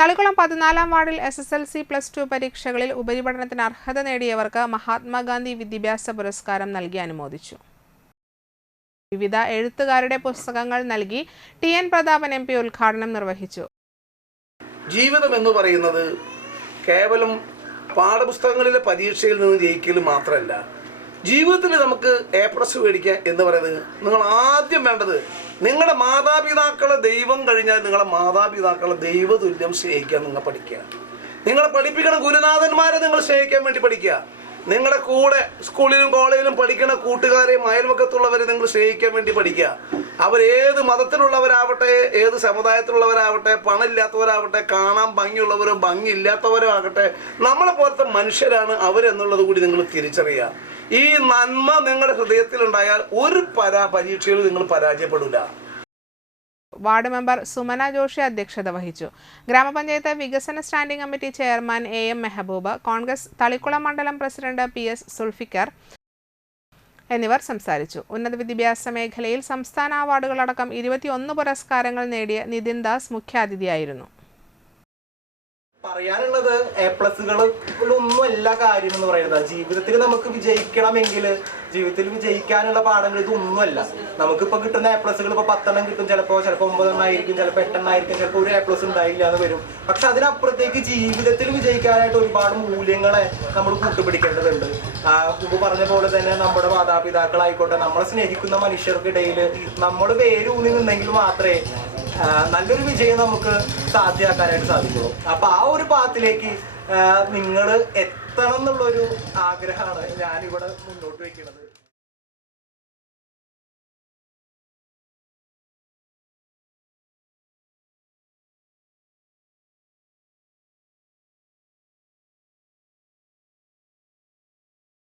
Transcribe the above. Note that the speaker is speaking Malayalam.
തളിക്കുളം 14-ാം വാർഡിൽ SSLC+2 പരീക്ഷകളിൽ ഉപരിപഠനത്തിന് അർഹത നേടിയവർക്ക് മഹാത്മാഗാന്ധി വിദ്യാഭ്യാസ പുരസ്കാരം നൽകി അനുമോദിച്ചു. വിവിധ എഴുത്തുകാരുടെ പുസ്തകങ്ങൾ നൽകി TN പ്രതാപൻ MP ഉദ്ഘാടനം നിർവഹിച്ചു. ജീവിതം എന്ന് പറയുന്നത് കേവലം പാഠപുസ്തകങ്ങളിലെ പരീക്ഷയിൽ നിന്ന് ജയിക്കൽ മാത്രമല്ല. ജീവിതത്തിൽ നമുക്ക് A+ മേടിക്കുക എന്ന് പറയുന്നത് നിങ്ങൾ ആദ്യം വേണ്ടത് നിങ്ങളുടെ മാതാപിതാക്കളെ ദൈവം കഴിഞ്ഞാൽ നിങ്ങളുടെ മാതാപിതാക്കളെ ദൈവതുല്യം സ്നേഹിക്കാൻ നിങ്ങൾ പഠിക്കുക. നിങ്ങളെ പഠിപ്പിക്കുന്ന ഗുരുനാഥന്മാരെ നിങ്ങൾ സ്നേഹിക്കാൻ വേണ്ടി പഠിക്കുക. നിങ്ങളുടെ കൂടെ സ്കൂളിലും കോളേജിലും പഠിക്കുന്ന കൂട്ടുകാരെയും അയൽവക്കത്തുള്ളവരെ നിങ്ങൾ സ്നേഹിക്കാൻ വേണ്ടി പഠിക്കുക. അവരേത് മതത്തിലുള്ളവരാവട്ടെ, ഏത് സമുദായത്തിലുള്ളവരാവട്ടെ, പണമില്ലാത്തവരാവട്ടെ, കാണാൻ ഭംഗിയുള്ളവരോ ഭംഗിയില്ലാത്തവരോ ആകട്ടെ, നമ്മളെ പോലത്തെ മനുഷ്യരാണ് അവരെന്നുള്ളത് കൂടി നിങ്ങൾ തിരിച്ചറിയുക. ഈ നന്മ നിങ്ങളുടെ ഹൃദയത്തിലുണ്ടായാൽ ഒരു പരീക്ഷയിലും നിങ്ങൾ പരാജയപ്പെടില്ല. വാർഡ് മെമ്പർ സുമന ജോഷി അധ്യക്ഷത വഹിച്ചു. ഗ്രാമപഞ്ചായത്ത് വികസന standing committee chairman AM Mehboob, Congress Thalikulam മണ്ഡലം പ്രസിഡന്റ് PS സുൽഫിക്കർ എന്നിവർ സംസാരിച്ചു. ഉന്നത വിദ്യാഭ്യാസ മേഖലയിൽ സംസ്ഥാന അവാർഡുകളടക്കം 21 പുരസ്കാരങ്ങൾ നേടിയ നിതിൻ ദാസ് മുഖ്യാതിഥിയായിരുന്നു. പറയാനുള്ളത് A+കളൊന്നും എല്ലാ കാര്യം എന്ന് പറയുന്നത് ജീവിതത്തിൽ നമുക്ക് വിജയിക്കണമെങ്കിൽ ജീവിതത്തിൽ വിജയിക്കാനുള്ള പാഠങ്ങൾ ഇതൊന്നുമല്ല. നമുക്കിപ്പോൾ കിട്ടുന്ന A+കൾ ഇപ്പോൾ 10 കിട്ടും, ചിലപ്പോൾ 9 ആയിരിക്കും, ചിലപ്പോൾ 8 ആയിരിക്കും, ചിലപ്പോൾ ഒരു A+ ഉണ്ടായില്ല എന്ന് വരും. പക്ഷെ അതിനപ്പുറത്തേക്ക് ജീവിതത്തിൽ വിജയിക്കാനായിട്ട് ഒരുപാട് മൂല്യങ്ങളെ നമ്മൾ കൂട്ടുപിടിക്കേണ്ടതുണ്ട്. മുമ്പ് പറഞ്ഞ പോലെ തന്നെ നമ്മുടെ മാതാപിതാക്കളായിക്കോട്ടെ, നമ്മളെ സ്നേഹിക്കുന്ന മനുഷ്യർക്കിടയിൽ നമ്മൾ വേരൂന്നി നിന്നെങ്കിൽ മാത്രമേ നല്ലൊരു വിജയം നമുക്ക് സാധ്യമാക്കാനായിട്ട് സാധിക്കുള്ളൂ. അപ്പൊ ആ ഒരു പാത്തിലേക്ക് നിങ്ങൾ എത്തണം എന്നുള്ളൊരു ആഗ്രഹമാണ് ഞാനിവിടെ മുന്നോട്ട് വയ്ക്കുന്നത്.